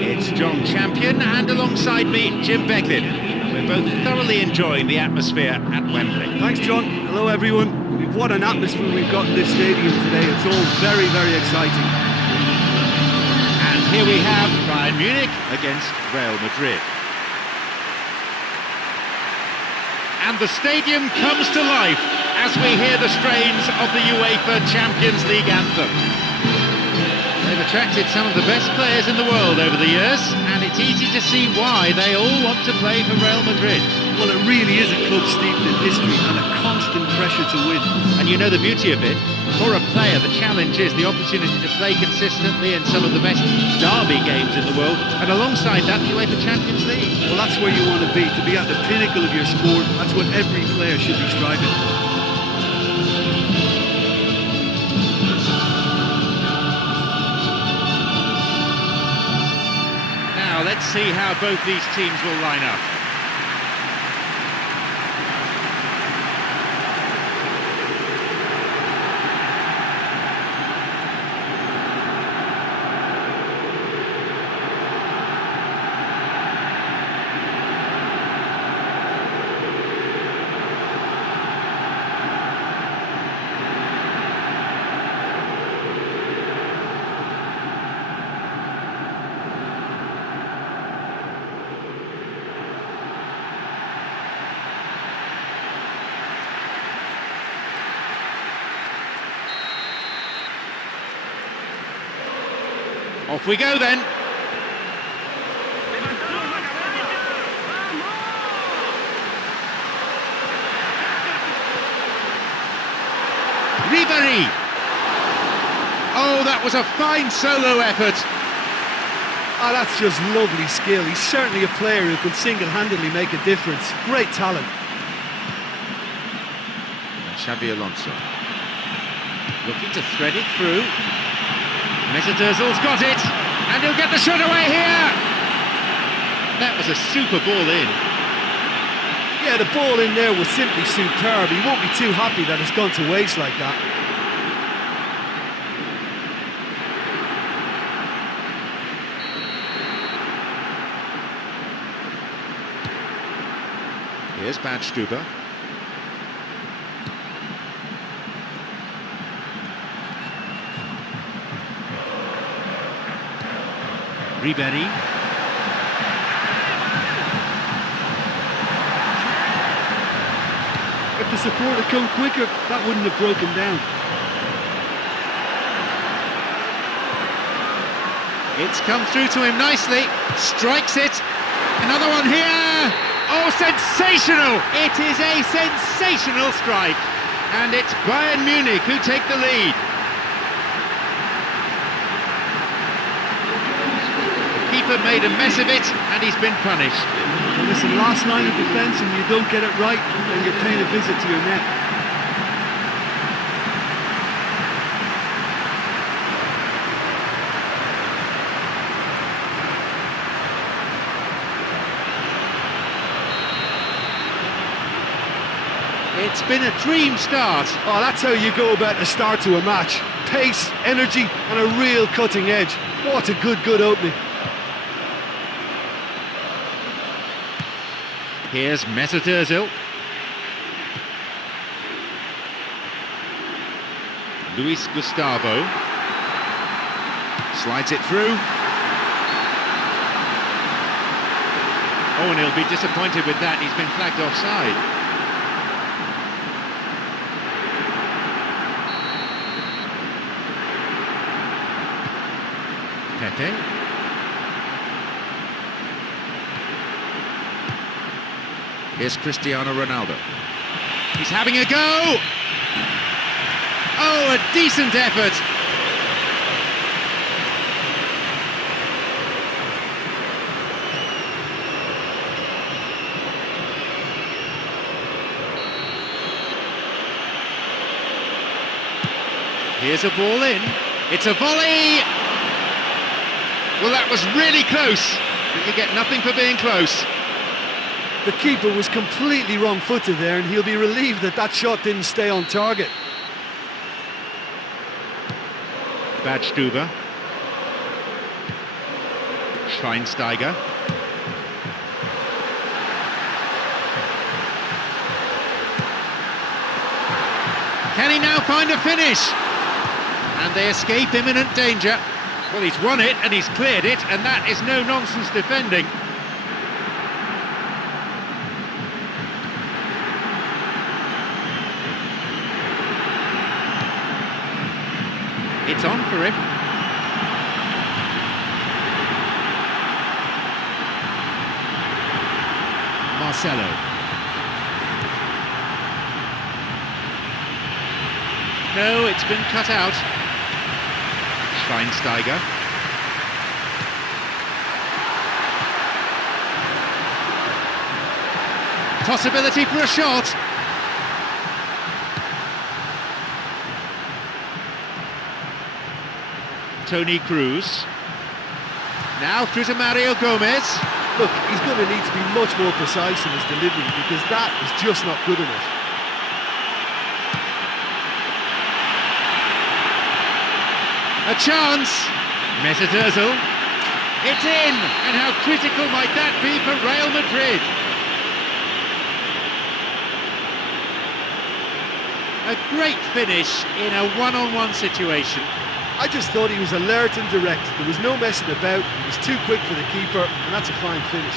It's John Champion, and alongside me, Jim Becklin. And we're both thoroughly enjoying the atmosphere at Wembley. Thanks, John. Hello, everyone. What an atmosphere we've got in this stadium today. It's all very, very exciting. And here we have Bayern Munich against Real Madrid. And the stadium comes to life as we hear the strains of the UEFA Champions League anthem. They've attracted some of the best players in the world over the years, and it's easy to see why they all want to play for Real Madrid. Well, it really is a club steeped in history and a constant pressure to win. And you know the beauty of it, for a player, the challenge is the opportunity to play consistently in some of the best derby games in the world, and alongside that, the UEFA Champions League. Well, that's where you want to be at the pinnacle of your sport. That's what every player should be striving for. Now, let's see how both these teams will line up. Off we go then. Ribéry. Oh, that was a fine solo effort. Ah, that's just lovely skill. He's certainly a player who can single-handedly make a difference. Great talent. And Xabi Alonso looking to thread it through. Mesut Ozil's got it, and he'll get the shot away here. That was a super ball in. Yeah, the ball in there was simply superb. He won't be too happy that it's gone to waste like that. Here's Badstuber. Ribéry. If the support had come quicker, that wouldn't have broken down. It's come through to him nicely, strikes it, another one here, oh sensational, it is a sensational strike, and it's Bayern Munich who take the lead. The keeper made a mess of it, and he's been punished. And listen, last line of defence, and you don't get it right, then you're paying a visit to your net. It's been a dream start. Oh, that's how you go about the start to a match. Pace, energy, and a real cutting edge. What a good opening. Here's Mesut Ozil. Luis Gustavo. Slides it through. Oh, and he'll be disappointed with that. He's been flagged offside. Pepe. Here's Cristiano Ronaldo. He's having a go! Oh, a decent effort! Here's a ball in. It's a volley! Well, that was really close, but you get nothing for being close. The keeper was completely wrong-footed there, and he'll be relieved that that shot didn't stay on target. Badstuber. Schweinsteiger. Can he now find a finish? And they escape imminent danger. Well, he's won it and he's cleared it, and that is no-nonsense defending. It's on for him. Marcelo. No, it's been cut out. Schweinsteiger. Possibility for a shot. Toni Kroos. Now through to Mario Gomez. Look, he's going to need to be much more precise in his delivery because that is just not good enough. A chance. Mesut Ozil. It's in! And how critical might that be for Real Madrid? A great finish in a one-on-one situation. I just thought he was alert and direct. There was no messing about. He was too quick for the keeper, and that's a fine finish.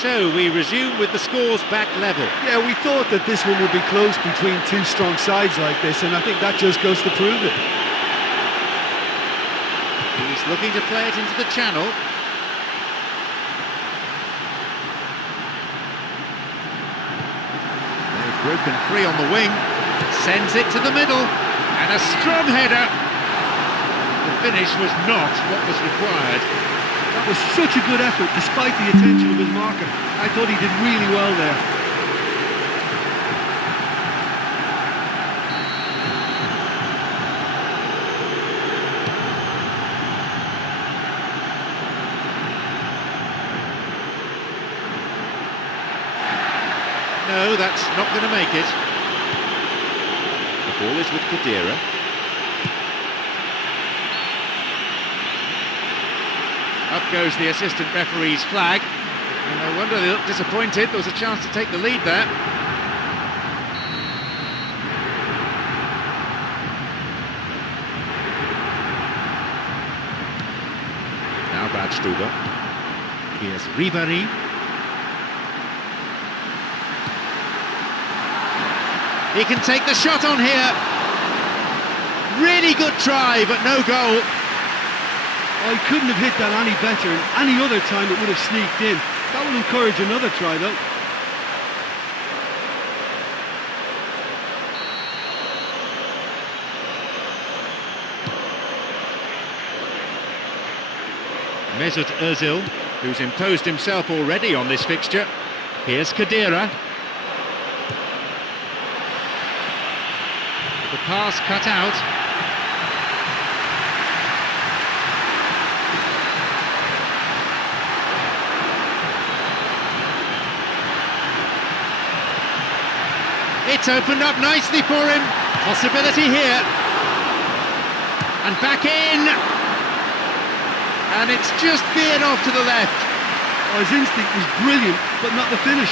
So we resume with the scores back level. Yeah, we thought that this one would be close between two strong sides like this, and I think that just goes to prove it. He's looking to play it into the channel. They've broken free on the wing. Sends it to the middle. And a strong header. The finish was not what was required. That was such a good effort, despite the attention of his marker. I thought he did really well there. No, that's not going to make it. The ball is with Khedira. Up goes the assistant referee's flag. And no wonder they look disappointed. There was a chance to take the lead there. Now Badstuber. Here's Ribéry. He can take the shot on here. Really good try, but no goal. Oh, he couldn't have hit that any better, and any other time it would have sneaked in. That will encourage another try, though. Mesut Ozil, who's imposed himself already on this fixture. Here's Khedira. The pass cut out. It's opened up nicely for him. Possibility here. And back in. And it's just veered off to the left. Oh, his instinct was brilliant, but not the finish.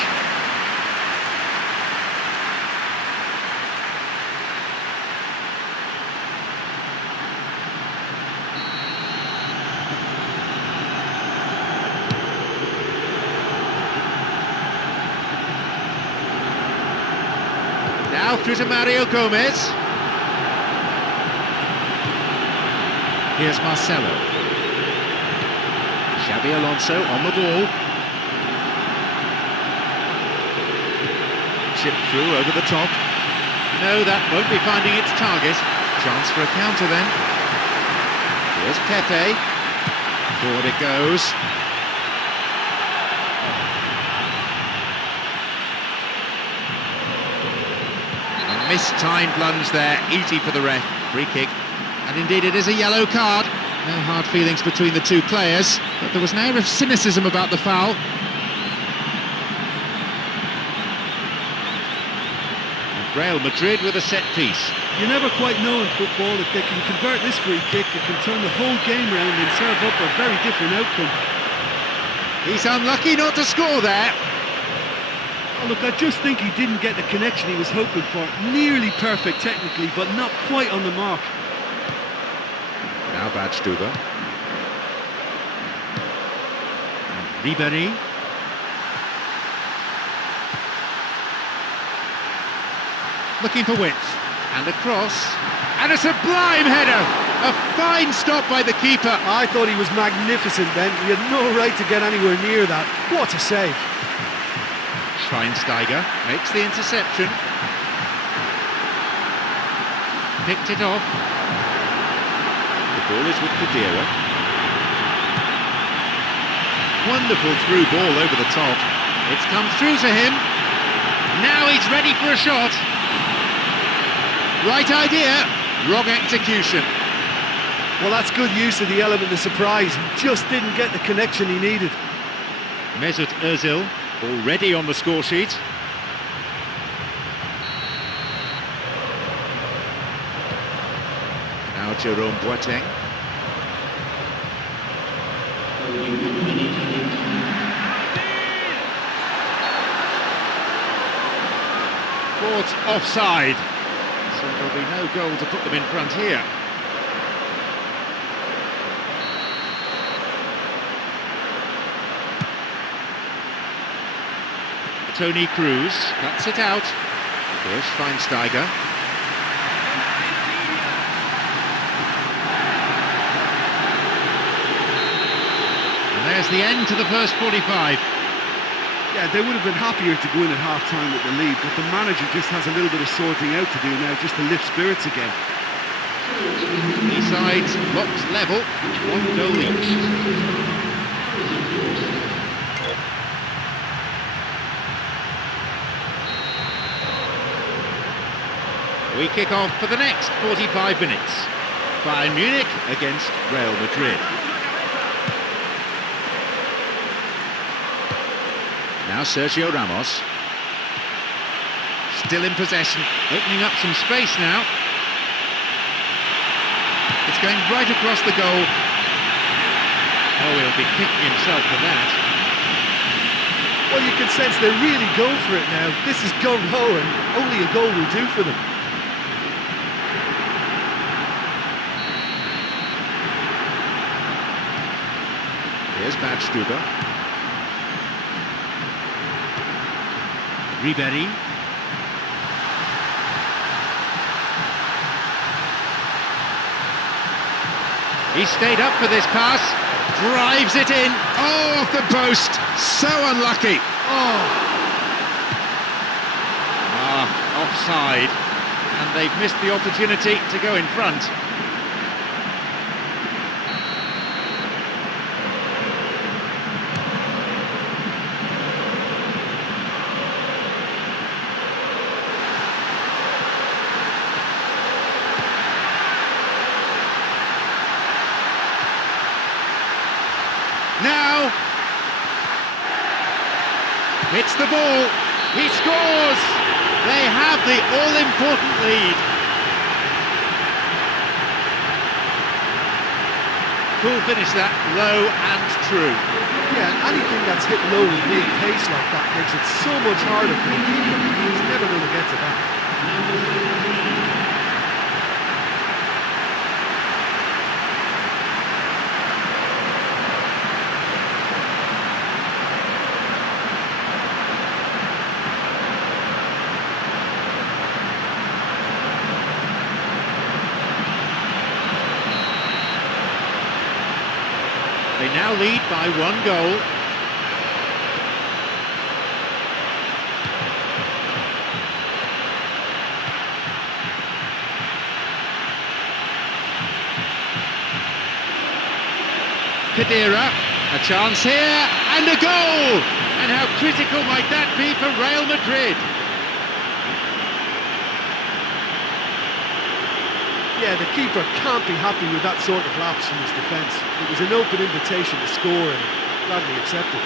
Now through to Mario Gomez. Here's Marcelo. Xabi Alonso on the ball. Chip through over the top. No, that won't be finding its target. Chance for a counter then. Here's Pepe. Forward it goes. Mistimed lunge there, easy for the ref. Free kick And indeed it is a yellow card. No hard feelings between the two players, but there was an air of cynicism about the foul. And Real Madrid with a set piece. You never quite know in football if they can convert this free kick, it can turn the whole game round and serve up a very different outcome. He's unlucky not to score there. Oh, look, I just think he didn't get the connection he was hoping for. Nearly perfect technically, but not quite on the mark. Now Badstuber. And Ribéry. Looking for width. And a cross. And a sublime header! A fine stop by the keeper. I thought he was magnificent then. He had no right to get anywhere near that. What a save. Schweinsteiger makes the interception. Picked it off. The ball is with Kadira. Wonderful through ball over the top. It's come through to him. Now he's ready for a shot. Right idea, wrong execution. Well, that's good use of the element of surprise. He just didn't get the connection he needed. Mesut Özil already on the score sheet. Now Jerome Boateng. Caught offside. So there'll be no goal to put them in front here. Toni Kroos cuts it out. Here's Schweinsteiger. And there's the end to the first 45. Yeah, they would have been happier to go in at half-time with the lead, but the manager just has a little bit of sorting out to do now, just to lift spirits again. These sides box level, 1 goal each. We kick off for the next 45 minutes. Bayern Munich against Real Madrid. Now Sergio Ramos. Still in possession, opening up some space now. It's going right across the goal. Oh, he'll be kicking himself for that. Well, you can sense they really go for it now. This is gung-ho and only a goal will do for them. Here's Badstuber. Ribéry. He stayed up for this pass, drives it in. Oh, off the post, so unlucky. Oh. Offside, and they've missed the opportunity to go in front. Now, hits the ball, he scores! They have the all-important lead. Cool finish that, low and true. Yeah, anything that's hit low with big pace like that makes it so much harder for the keeper. He's never going to get to that. They now lead by 1 goal. Kadira, a chance here, and a goal! And how critical might that be for Real Madrid? Yeah, Yeah, the keeper can't be happy with that sort of lapse from his defence. It was an open invitation to score and gladly accepted.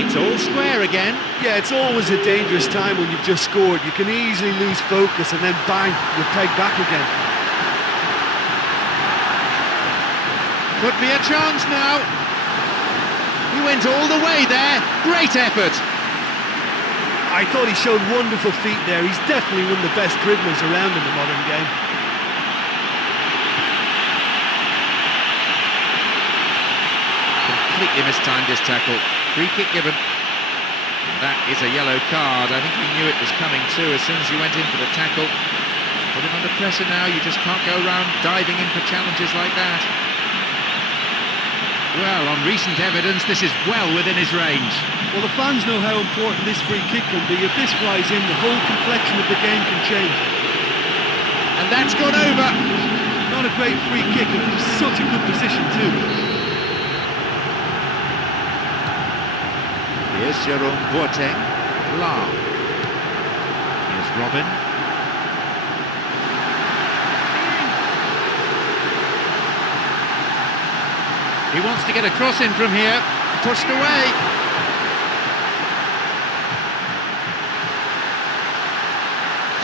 It's all square again. Yeah, it's always a dangerous time when you've just scored. You can easily lose focus and then bang, you're pegged back again. Could be a chance now. He went all the way there. Great effort. I thought he showed wonderful feet there. He's definitely one of the best dribblers around in the modern game. Completely mistimed his tackle. Free kick given. And that is a yellow card. I think he knew it was coming too as soon as he went in for the tackle. Put him under pressure now. You just can't go around diving in for challenges like that. Well, on recent evidence, this is well within his range. Well, the fans know how important this free kick can be. If this flies in, the whole complexion of the game can change. And that's gone over. Not a great free kick, and from such a good position too. Here's Jerome Boateng. Lam. Here's Robin. He wants to get a cross in from here. Pushed away.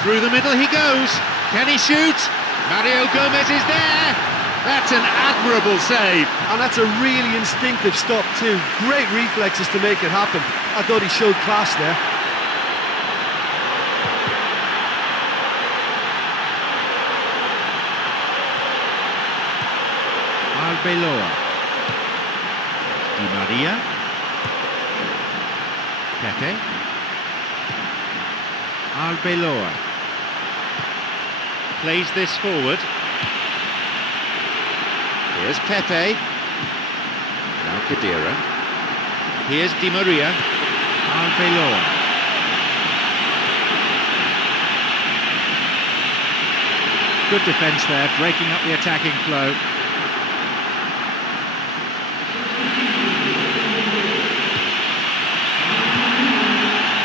Through the middle he goes. Can he shoot? Mario Gomez is there. That's an admirable save. And that's a really instinctive stop too. Great reflexes to make it happen. I thought he showed class there. Arbeloa. Di Maria. Pepe. Arbeloa. Plays this forward. Here's Pepe. Now Khedira. Here's Di Maria. Arbeloa. Good defence there, breaking up the attacking flow.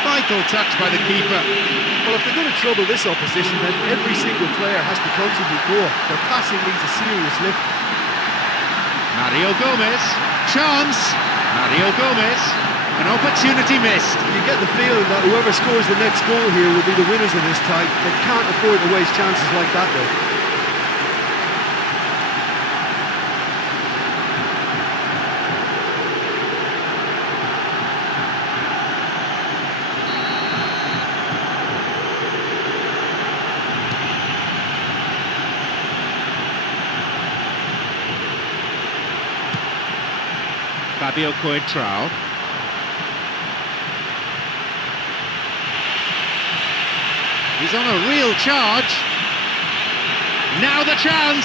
Vital touch by the keeper. Well, if they're going to trouble this opposition, then every single player has to contribute more. Their passing needs a serious lift. Mario Gomez, chance, Mario Gomez, an opportunity missed. You get the feeling that whoever scores the next goal here will be the winners of this tie. They can't afford to waste chances like that though. Fabio Coentrao. He's on a real charge. Now the chance.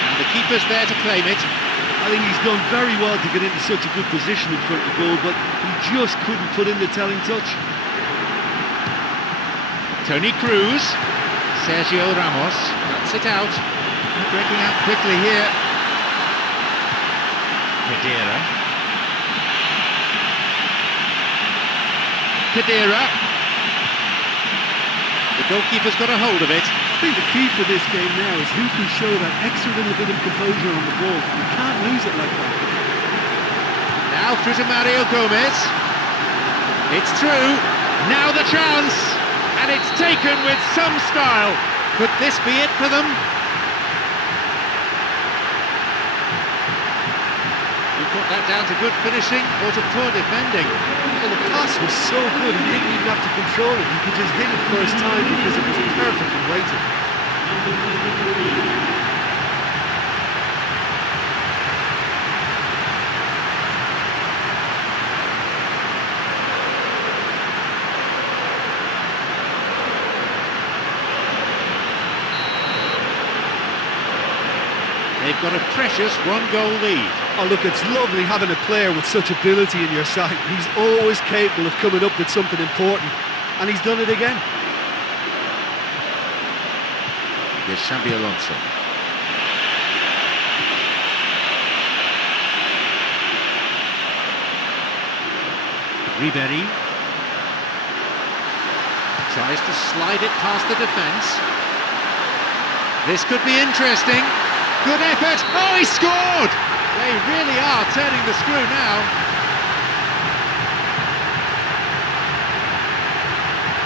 And the keeper's there to claim it. I think he's done very well to get into such a good position in front of the goal, but he just couldn't put in the telling touch. Toni Kroos. Sergio Ramos. Cuts it out. Breaking out quickly here. Khedira. Khedira. The goalkeeper's got a hold of it. I think the key for this game now is who can show that extra little bit of composure on the ball. You can't lose it like that. Now through to Mario Gomez. It's through. Now the chance. And it's taken with some style. Could this be it for them? Put that down to good finishing or to poor defending. Well, the pass was so good, he didn't even have to control it. He could just hit it first time because it was perfectly weighted. They've got a precious one-goal lead. Oh, look, it's lovely having a player with such ability in your side. He's always capable of coming up with something important, and he's done it again. Here's Xabi Alonso. Ribéry tries to slide it past the defence. This could be interesting. Good effort. Oh, he scored! They really are turning the screw now.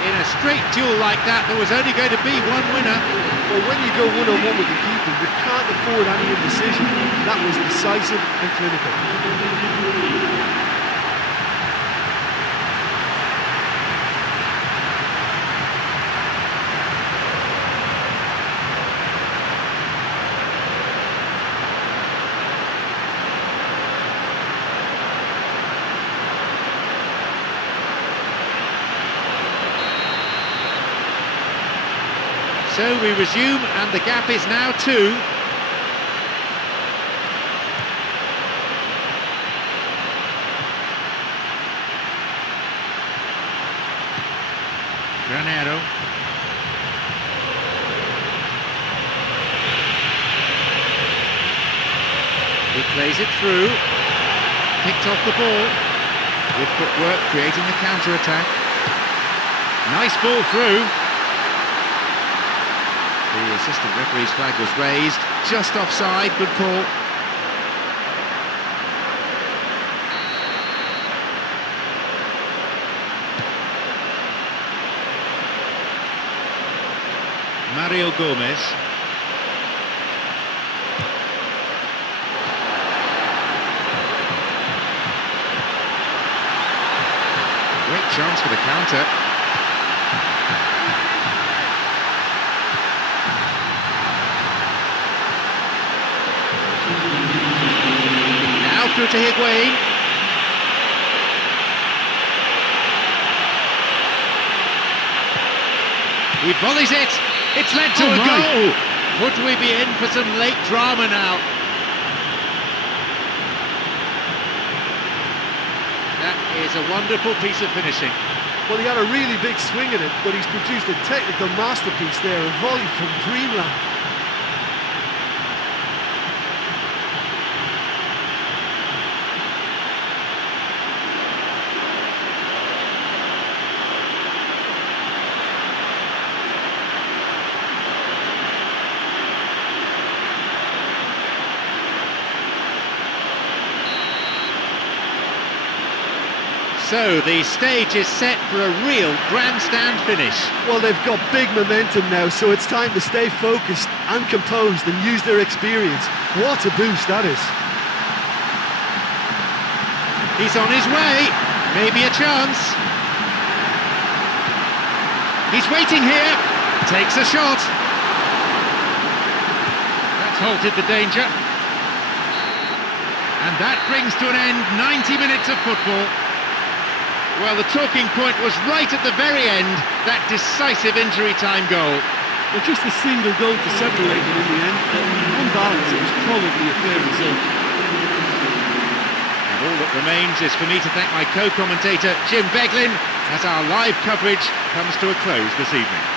In a straight duel like that, there was only going to be one winner. Well, when you go one-on-one with the keeper, you can't afford any indecision. That was decisive and clinical. So we resume, and the gap is now 2. Granero. He plays it through. Picked off the ball. With footwork, creating the counter-attack. Nice ball through. The assistant referee's flag was raised, just offside, good call. Mario Gomez. Great chance for the counter. Through to Higuain. He volleys it. It's led to a goal. Would we be in for some late drama now? That is a wonderful piece of finishing. Well, he had a really big swing at it, but he's produced a technical masterpiece there, a volley from dreamland. So the stage is set for a real grandstand finish. Well, they've got big momentum now, so it's time to stay focused and composed and use their experience. What a boost that is. He's on his way. Maybe a chance. He's waiting here. Takes a shot. That's halted the danger. And that brings to an end 90 minutes of football. Well, the talking point was right at the very end, that decisive injury time goal. Well, just a single goal to separate them in the end. On balance, it was probably a fair result. And all that remains is for me to thank my co-commentator, Jim Beglin, as our live coverage comes to a close this evening.